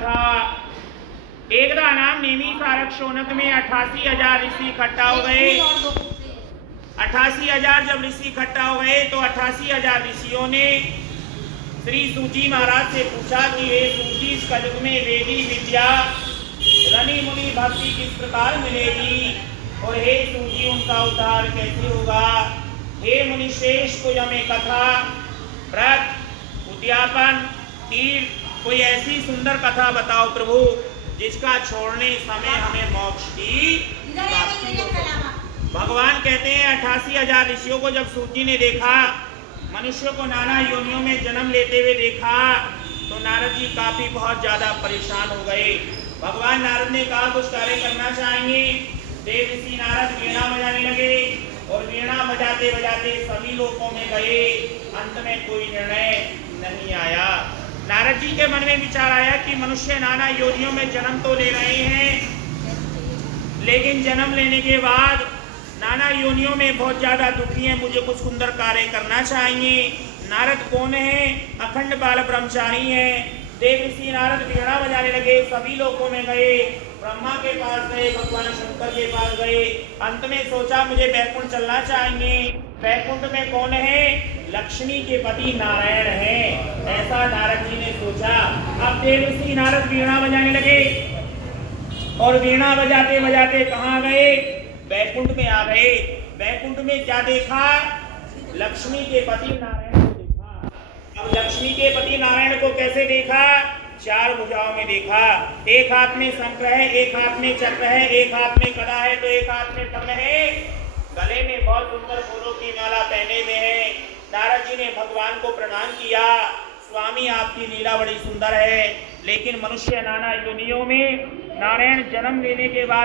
कथा। एकदा नाम नेमी सारक शोनक में 88,000 ऋषि इकट्ठा हो गए। 88,000 जब ऋषि इकट्ठा हो गए तो 88,000 ऋषियों ने श्री सूजी महाराज से पूछा कि हे सूजी, इस कलयुग में वेदी विद्या रनि मुनि भक्ति किस प्रकार मिलेगी, और हे सूजी उनका उद्धार कैसे होगा। हे मुनिश्रेष्ठ, कोई हमें कथा, व्रत, उद्यापन, तीर्थ, कोई ऐसी सुंदर कथा बताओ प्रभु जिसका छोड़ने समय हमें मोक्ष की प्राप्ति हो। भगवान कहते हैं 88,000 ऋषियों को जब सूजी ने देखा, मनुष्यों को नाना योनियों में जन्म लेते हुए देखा, तो नारद जी काफी बहुत ज्यादा परेशान हो गए। भगवान नारद ने कहा कुछ कार्य करना चाहेंगे। देव ऋषि नारद वीणा बजाने लगे और वीणा बजाते बजाते सभी लोकों में गए। अंत में कोई निर्णय नहीं आया। नारद जी के मन में विचार आया कि मनुष्य नाना योनियों में जन्म तो ले रहे हैं, लेकिन जन्म लेने के बाद नाना योनियों में बहुत ज्यादा दुखी है, मुझे कुछ सुंदर कार्य करना चाहिए। नारद कौन है? अखंड बाल ब्रह्मचारी है। देव ऋषि नारद वीणा बजाने लगे, सभी लोकों में गए, ब्रह्मा के पास गए, भगवान शंकर के पास गए। अंत में सोचा मुझे बैकुंठ चलना चाहिए। बैकुंठ में कौन है? लक्ष्मी के पति नारायण है, ऐसा नारद जी ने सोचा। अब देव ऋषि नारद वीणा बजाने लगे और वीणा बजाते बजाते कहाँ गए? बैकुंठ में आ गए। बैकुंठ में क्या देखा? लक्ष्मी के पति नारायण को देखा। अब लक्ष्मी के पति नारायण को कैसे देखा? चार भुजाओं में देखा। एक हाथ में शंख है, एक हाथ में चक्र है, एक हाथ में गदा है, तो एक हाथ में पद्म है। गले में बहुत सुंदर फूलों की माला पहने हुए है। नारद जी ने भगवान को प्रणाम किया। स्वामी, आपकी लीला बड़ी सुंदर है, लेकिन मनुष्य नाना योनियों में नारायण जन्म लेने के बाद